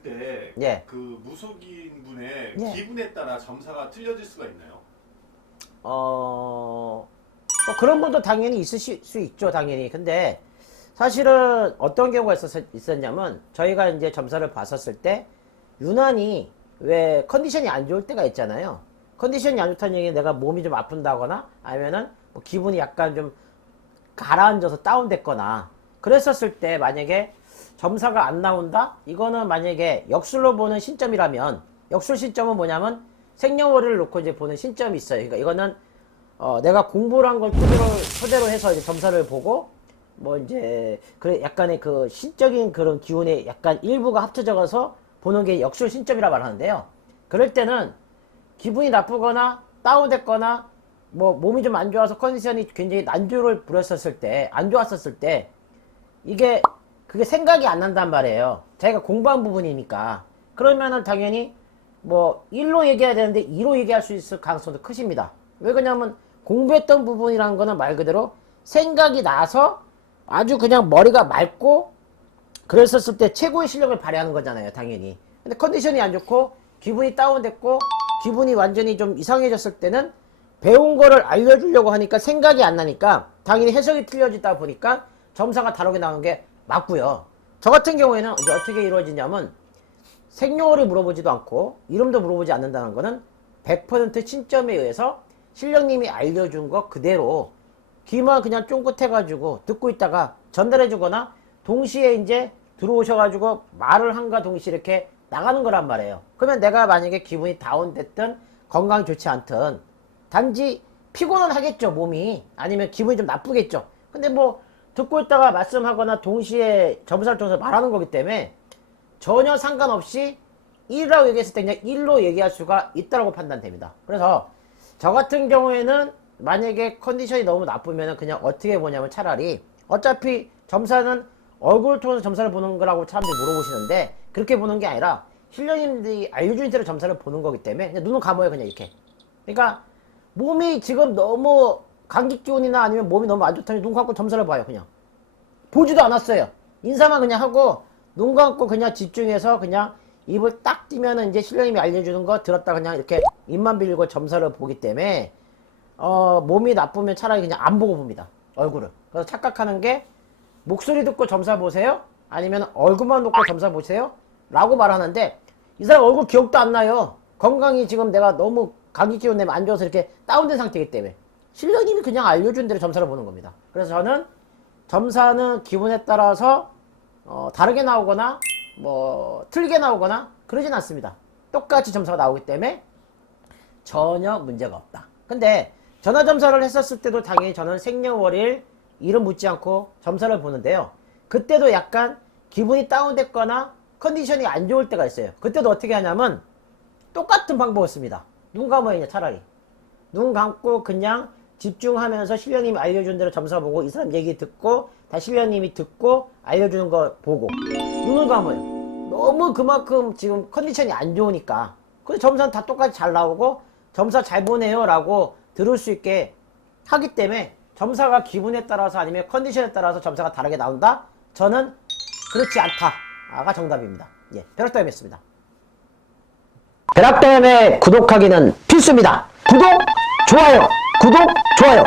때 예. 그 무속인 분의 예. 기분에 따라 점사가 틀려질 수가 있나요? 어, 뭐 그런 분도 당연히 있으실 수 있죠, 당연히. 근데 사실은 어떤 경우가 있었, 있었냐면 저희가 이제 점사를 봤었을 때 유난히 왜 컨디션이 안 좋을 때가 있잖아요. 컨디션이 안 좋다는 얘기는 내가 몸이 좀 아픈다거나 아니면은 뭐 기분이 약간 좀 가라앉아서 다운됐거나 그랬었을 때 만약에 점사가 안 나온다? 이거는 만약에 역술로 보는 신점이라면 역술 신점은 뭐냐면 생년월일을 놓고 이제 보는 신점이 있어요. 그러니까 이거는 어, 내가 공부를 한 걸 토대로, 토대로 해서 이제 점사를 보고 뭐 이제 그래 약간의 그 신적인 그런 기운의 약간 일부가 합쳐져서 보는 게 역술 신점이라 말하는데요. 그럴 때는 기분이 나쁘거나 다운됐거나 뭐 몸이 좀 안 좋아서 컨디션이 굉장히 난조를 부렸었을 때, 안 좋았었을 때 이게 그게 생각이 안 난단 말이에요. 자기가 공부한 부분이니까. 그러면은 당연히 뭐 1로 얘기해야 되는데 2로 얘기할 수 있을 가능성도 크십니다. 왜 그러냐면 공부했던 부분이라는 거는 말 그대로 생각이 나서 아주 그냥 머리가 맑고 그랬었을 때 최고의 실력을 발휘하는 거잖아요, 당연히. 근데 컨디션이 안 좋고 기분이 다운됐고 기분이 완전히 좀 이상해졌을 때는 배운 거를 알려주려고 하니까 생각이 안 나니까 당연히 해석이 틀려지다 보니까 점사가 다르게 나오는 게 맞고요. 저 같은 경우에는 이제 어떻게 이루어지냐면 생년월일 물어보지도 않고 이름도 물어보지 않는다는 거는 100% 친점에 의해서 실령님이 알려준 거 그대로 귀만 그냥 쫑긋해가지고 듣고 있다가 전달해주거나 동시에 이제 들어오셔가지고 말을 한가 동시에 이렇게 나가는 거란 말이에요. 그러면 내가 만약에 기분이 다운됐든 건강이 좋지 않든 단지 피곤은 하겠죠 몸이 아니면 기분이 좀 나쁘겠죠. 근데 뭐 듣고 있다가 말씀하거나 동시에 점사를 통해서 말하는 거기 때문에 전혀 상관없이 1이라고 얘기했을 때 그냥 1로 얘기할 수가 있다고 판단됩니다. 그래서 저 같은 경우에는 만약에 컨디션이 너무 나쁘면 그냥 어떻게 보냐면 차라리 어차피 점사는 얼굴을 통해서 점사를 보는 거라고 사람들이 물어보시는데 그렇게 보는 게 아니라 실령님들이 알려준 대로 점사를 보는 거기 때문에 그냥 눈을 감아요 그냥 이렇게 그러니까 몸이 지금 너무 감기 기운이나 아니면 몸이 너무 안 좋다면 눈 감고 점사를 봐요 그냥. 보지도 않았어요. 인사만 그냥 하고 눈 감고 그냥 집중해서 그냥 입을 딱 띄면은 이제 실령님이 알려주는 거 들었다 그냥 이렇게 입만 빌리고 점사를 보기 때문에 어 몸이 나쁘면 차라리 그냥 안 보고 봅니다 얼굴을. 그래서 착각하는 게 목소리 듣고 점사 보세요? 아니면 얼굴만 놓고 점사 보세요? 라고 말하는데 이 사람 얼굴 기억도 안 나요. 건강이 지금 내가 너무 감기 기운 내면 안 좋아서 이렇게 다운된 상태이기 때문에 실령님이 그냥 알려준 대로 점사를 보는 겁니다 그래서 저는 점사는 기분에 따라서 어, 다르게 나오거나 뭐 틀리게 나오거나 그러진 않습니다. 똑같이 점사가 나오기 때문에 전혀 문제가 없다. 근데 전화 점사를 했었을 때도 당연히 저는 생년월일 이름 묻지 않고 점사를 보는데요. 그때도 약간 기분이 다운됐거나 컨디션이 안 좋을 때가 있어요. 그때도 어떻게 하냐면 똑같은 방법을 씁니다. 눈 감아야 냐 차라리. 눈 감고 그냥 집중하면서 실령님이 알려준 대로 점사 보고 이 사람 얘기 듣고 다시 실령님이 듣고 알려주는 거 보고 눈을 감아요. 너무 그만큼 지금 컨디션이 안 좋으니까. 그래서 점사는 다 똑같이 잘 나오고 점사 잘 보내요 라고 들을 수 있게 하기 때문에 점사가 기분에 따라서 아니면 컨디션에 따라서 점사가 다르게 나온다? 저는 그렇지 않다가 정답입니다. 예, 벼락다임이었습니다. 벼락다임에 구독하기는 필수입니다. 구독, 좋아요, 구독, 좋아요.